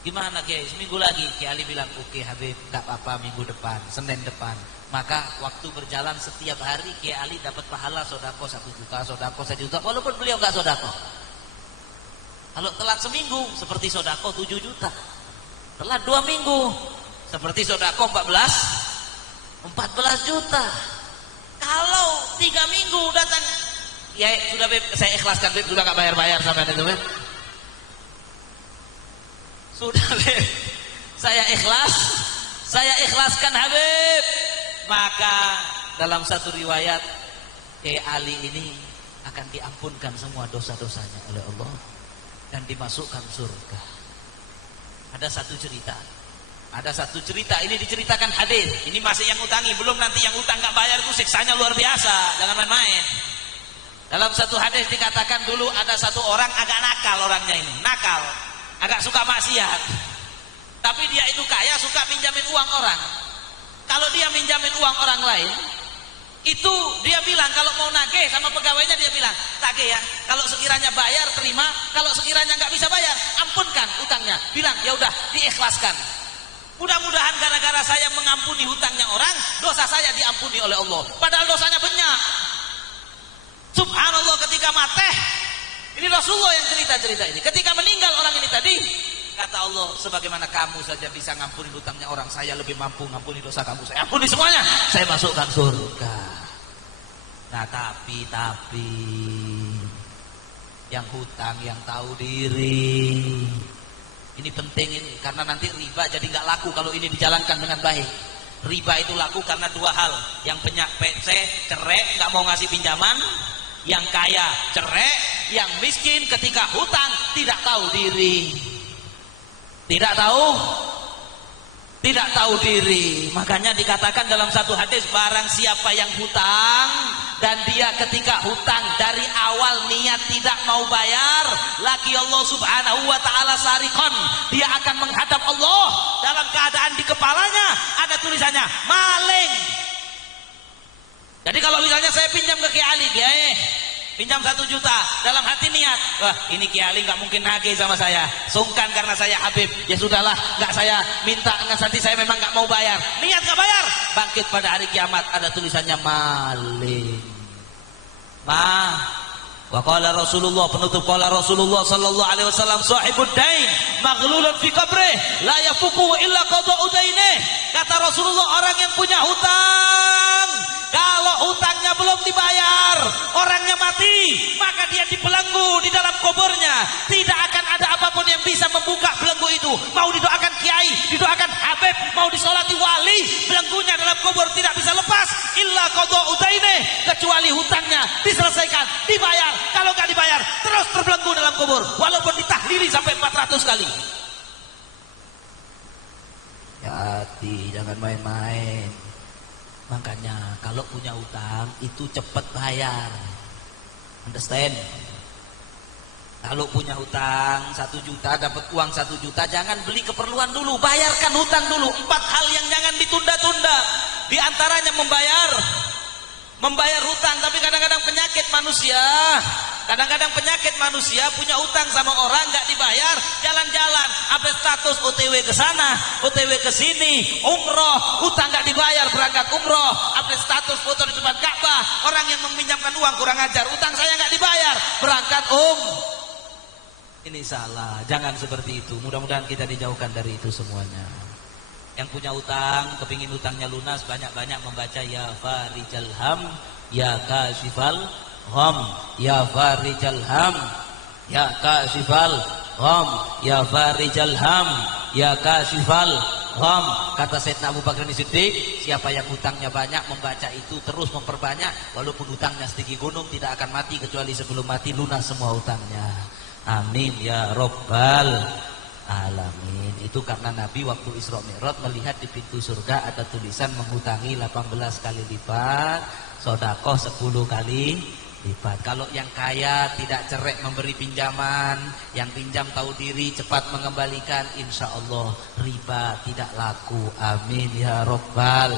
Gimana Kiai? Seminggu lagi. Kiai Ali bilang, oke Habib, gak apa-apa, minggu depan, Senin depan. Maka waktu berjalan setiap hari Kiai Ali dapat pahala sodako 1 juta, sodako 1 juta, walaupun beliau gak sodako. Kalau telat seminggu seperti sodako 7 juta, telat 2 minggu seperti sodako 14 juta. Kalau 3 minggu datang, ya sudah Beb, saya ikhlaskan Beb, sudah gak bayar-bayar sampai itu Beb. Sudah Beb, saya ikhlaskan Habib. Maka dalam satu riwayat Kiai Ali ini akan diampunkan semua dosa-dosanya oleh Allah dan dimasukkan surga. Ada satu cerita ini diceritakan hadis. Ini masih yang utangi, belum nanti yang utang gak bayar itu siksanya luar biasa, jangan main-main. Dalam satu hadis dikatakan dulu ada satu orang agak nakal, orangnya ini nakal, agak suka maksiat. Tapi dia itu kaya, suka minjamin uang orang. Kalau dia minjamin uang orang lain, itu dia bilang kalau mau nagih sama pegawainya, dia bilang tagih ya, kalau sekiranya bayar terima, kalau sekiranya nggak bisa bayar ampunkan utangnya. Bilang ya udah diikhlaskan. Mudah-mudahan gara-gara saya mengampuni hutangnya orang, dosa saya diampuni oleh Allah. Padahal dosanya banyak. Subhanallah, ketika mati, ini Rasulullah yang cerita ini. Ketika meninggal orang ini tadi, kata Allah, sebagaimana kamu saja bisa ngampuni hutangnya orang, saya lebih mampu ngampuni dosa kamu. Saya ampuni semuanya, saya masukkan surga. Nah tapi yang hutang, yang tahu diri, ini penting ini, karena nanti riba jadi nggak laku kalau ini dijalankan dengan baik. Riba itu laku karena 2 hal. Yang PC cerai, nggak mau ngasih pinjaman. Yang kaya cerai, yang miskin ketika hutang tidak tahu diri. Tidak tahu diri. Makanya dikatakan dalam satu hadis, barang siapa yang hutang dan dia ketika hutang dari awal niat tidak mau bayar, laki Allah Subhanahu wa taala sarikon, dia akan menghadap Allah dalam keadaan di kepalanya ada tulisannya maling. Jadi kalau misalnya saya pinjam ke Kiai Ali, Kiai pinjam 1 juta, dalam hati niat, wah ini Kiai Ali nggak mungkin nagih sama saya, sungkan karena saya Habib, ya sudahlah, nggak saya minta, nggak, nanti saya memang nggak mau bayar, niat nggak bayar, bangkit pada hari kiamat ada tulisannya maling. Wa qala Rasulullah, penutup qala Rasulullah sallallahu alaihi wasallam, sahibud dain maghlulun fi qabrih la yafuqu illa qada'u dainih. Kata Rasulullah, orang yang punya hutang, kalau hutangnya belum dibayar, orangnya mati, maka dia dibelenggu di dalam kuburnya. Tidak akan ada apapun yang bisa membuka belenggu itu. Mau didoakan kiai, didoakan habib, mau disolati wali, belenggunya dalam kubur tidak bisa lepas. Illa qada'u dainih, kecuali hutangnya diselesaikan, dibayar. Kalau nggak dibayar, terus terbelenggu dalam kubur, walaupun ditahlili sampai 400 kali. Hati, jangan main-main. Makanya kalau punya utang itu cepat bayar. Understand? Kalau punya hutang 1 juta, dapat uang 1 juta, jangan beli keperluan dulu, bayarkan hutang dulu. 4 hal yang jangan ditunda-tunda. Di antaranya membayar hutang. Tapi kadang-kadang penyakit manusia punya hutang sama orang nggak dibayar, jalan-jalan update status OTW ke sana, OTW ke sini, umroh, hutang nggak dibayar, berangkat umroh, update status foto di depan Ka'bah. Orang yang meminjamkan uang kurang ajar, hutang saya nggak dibayar, berangkat ini salah. Jangan seperti itu. Mudah-mudahan kita dijauhkan dari itu semuanya. Yang punya hutang, kepingin hutangnya lunas, banyak-banyak membaca ya farijal ham, ya kasifal gham, ya farijal ham, ya kasifal gham, ya farijal ham, ya kasifal gham. Kata Sayyidina Abu Bakar Siddiq, siapa yang hutangnya banyak membaca itu terus memperbanyak, walaupun hutangnya setinggi gunung tidak akan mati kecuali sebelum mati lunas semua hutangnya. Amin ya Rabbal alamin. Itu karena Nabi waktu Isra Mi'raj melihat di pintu surga ada tulisan menghutangi 18 kali lipat, sedekah 10 kali lipat. Kalau yang kaya tidak cerai memberi pinjaman, yang pinjam tahu diri cepat mengembalikan, insya Allah riba tidak laku. Amin ya Rabbal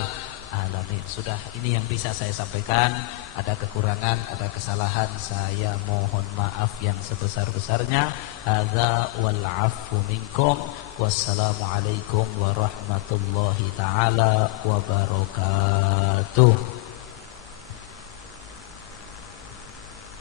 alamin. Sudah, ini yang bisa saya sampaikan. Ada kekurangan, ada kesalahan, saya mohon maaf yang sebesar-besarnya. Hadza wal 'afwu minkum. Wassalamualaikum warahmatullahi taala wabarakatuh.